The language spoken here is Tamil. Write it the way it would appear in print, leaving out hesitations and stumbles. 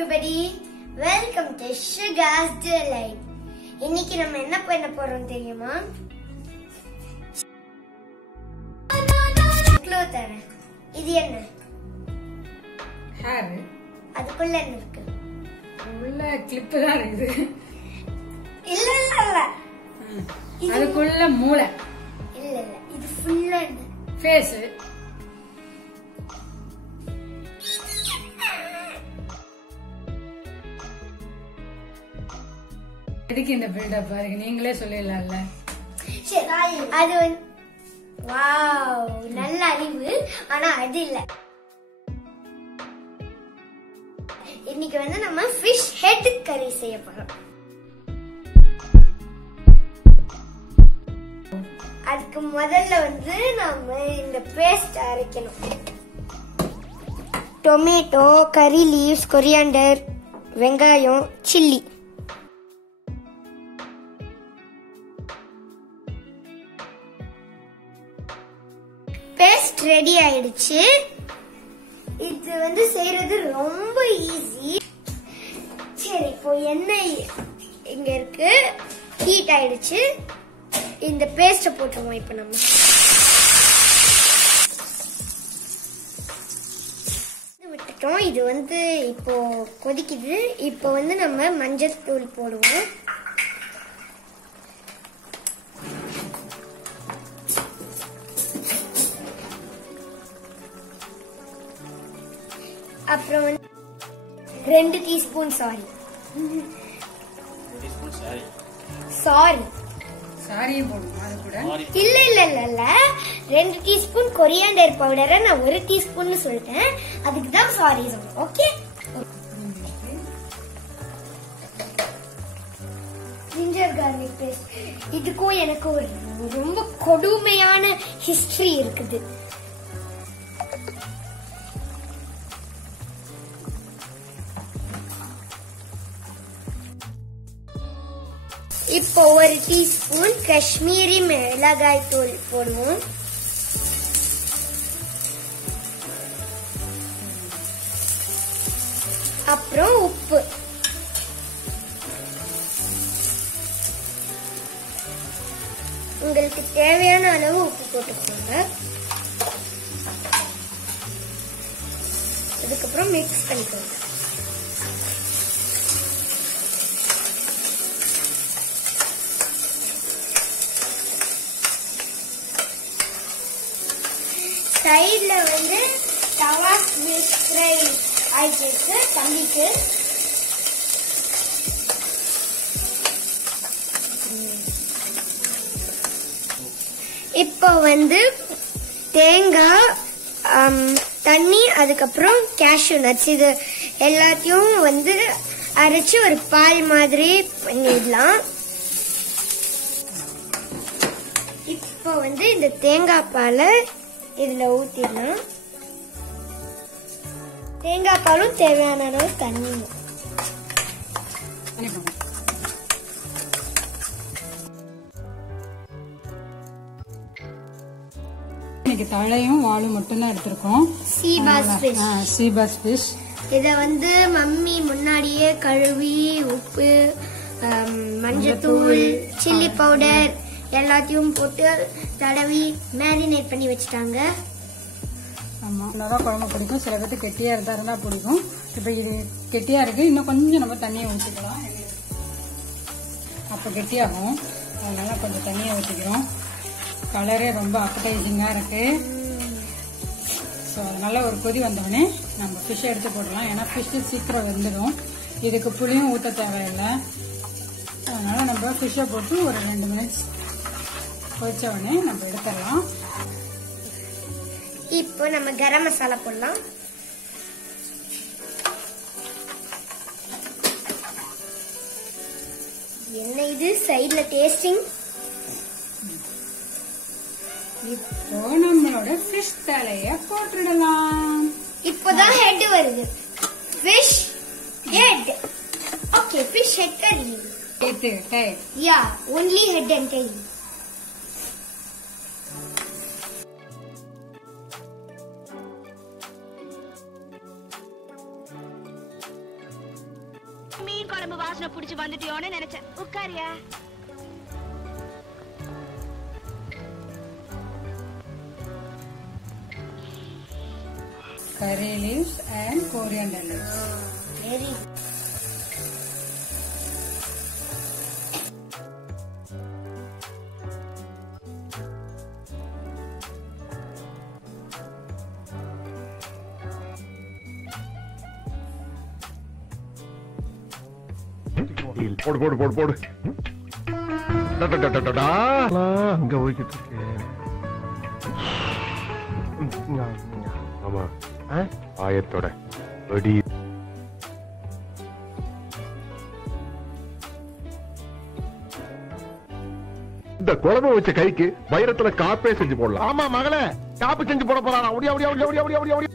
everybody, welcome to Sugar's Delight. இன்னைக்கு நம்ம என்ன பண்ண போறோம் தெரியுமா? க்ளூ தரேன். இது என்ன? ஹேர். அதுக்குள்ள என்ன இருக்கு? உள்ள கிளிப் தான் இருக்குது. இல்ல இல்ல இல்ல. அதுக்குள்ள மூளை. இல்ல இல்ல. இது ஃபுல்லா என்ன? ஃபேஸ். எதுக்கு இந்த பில்டப் பாருங்க, நீங்களே சொல்லிடலாம்ல. சரி, அது வாவ், நல்ல அறிவு. ஆனா அது இல்ல. இன்னைக்கு நம்ம ஃபிஷ் ஹெட் கறி செய்ய போறோம். அதுக்கு முதல்ல நாம இந்த பேஸ்ட் அரைக்கணும். டொமேட்டோ, கறி லீவ்ஸ், கொரியாண்டர், வெங்காயம், சில்லி. பேஸ்ட் ரெடி ஆயிடுச்சு. இது செய்யறது ரொம்ப ஈஸி. சரி, இப்போ எண்ணெய் இங்க இருக்கு, ஹீட் ஆயிடுச்சு. இந்த பேஸ்ட போட்டுருவோம். இப்போ நம்ம விட்டுட்டோம். இது இப்போ கொதிக்குது. இப்போ நம்ம மஞ்சள் தூள் போடுவோம். அப்புறம் 2 டீஸ்பூன் சாரி சாரியும் போடுமா அது கூட? இல்ல இல்ல இல்ல இல்ல 2 டீஸ்பூன் கொரியாண்டர் பவுடரை நான் 1 டீஸ்பூன் சொல்லிட்டேன். அதுக்கு தான் சாரி சொன்னேன். ஓகே. Ginger garlic paste. இதுக்கும் எனக்கு ஒரு ரொம்ப கொடுமையான ஹிஸ்டரி இருக்குது. இப்போ 1 டீஸ்பூன் காஷ்மீரி மிளகாய் தூள் போடுவோம். அப்புறம் உப்பு. உங்களுக்கு தேவையான அளவு உப்பு போட்டுக்கோங்க. அதுக்கப்புறம் மிக்ஸ் பண்ணிக்கோங்க. சைடுல தவா ஸ்வீட் ஃப்ரை ஆயிடுச்சு தம்பிக்கு. இப்போ தேங்காய், தண்ணி, அதுக்கப்புறம் கேஷ்யூ நட்ஸ், இது எல்லாத்தையும் அரைச்சு ஒரு பால் மாதிரி பண்ணிடலாம். இப்போ இந்த தேங்காய் பாலை இதுல ஊத்திடலாம். தேங்காய் பாலும் தேவையான அளவு தண்ணியும். இன்னைக்கு தலையும் வாலும் மட்டும் தான் எடுத்திருக்கோம். Sea bass fish. இத மம்மி முன்னாடியே கழுவி உப்பு, மஞ்சத்தூள், சில்லி பவுடர் எல்லாத்தையும் போட்டு தடவி மேரினேட் பண்ணி வச்சுட்டாங்க. ஆமா, நல்லா குழம்பு பிடிக்கும். சில பேருக்கு கெட்டியா இருந்தா பிடிக்கும். இப்ப இது கெட்டியா இருக்கு, இன்னும் கொஞ்சம் நம்ம தண்ணியை ஊற்றிக்கலாம். அப்ப கெட்டியாகும். அதனால கொஞ்சம் தண்ணியை ஊற்றிக்கிறோம். கலரே ரொம்ப அப்படைசிங்கா இருக்கு. ஸோ அதனால ஒரு கொதி வந்தவொடனே நம்ம ஃபிஷ் எடுத்து போடலாம். ஏன்னா ஃபிஷ் சீக்கிரம் வெந்துடும். இதுக்கு புளியும் ஊற்ற தேவையில்லை. அதனால நம்ம ஃபிஷ்ஷை போட்டு ஒரு 2 மினிட்ஸ் பொரிச்ச உடனே நம்ம எடுத்துடலாம். இப்போ நம்ம கரம் மசாலா போடலாம். என்ன இது சைடுல டேஸ்டிங். இப்போ நம்மளோட ஃபிஷ் தலைய போட்டுடலாம். இப்போதான் ஹெட் வருது. Fish head. Okay, fish head கறி. Yeah, only head and tail. மீன் குழம்பு வாசனை புடிச்சு வந்துட்டியோன்னு நினைச்சேன். உட்காரியா? curry leaves and coriander leaves. Very போடு போடு போடு போடு. அங்க போய்கிட்டு இருக்கேன். ஆமா ஆயத்தோட வெடி. இந்த குழம்பு வச்ச கைக்கு வைரத்துல காப்பே செஞ்சு போடலாம். ஆமா மகளே, காப்பு செஞ்சு போட போறானா? ஒடியா ஒடியா ஒடியா ஒடியா ஒடியா ஒடியா.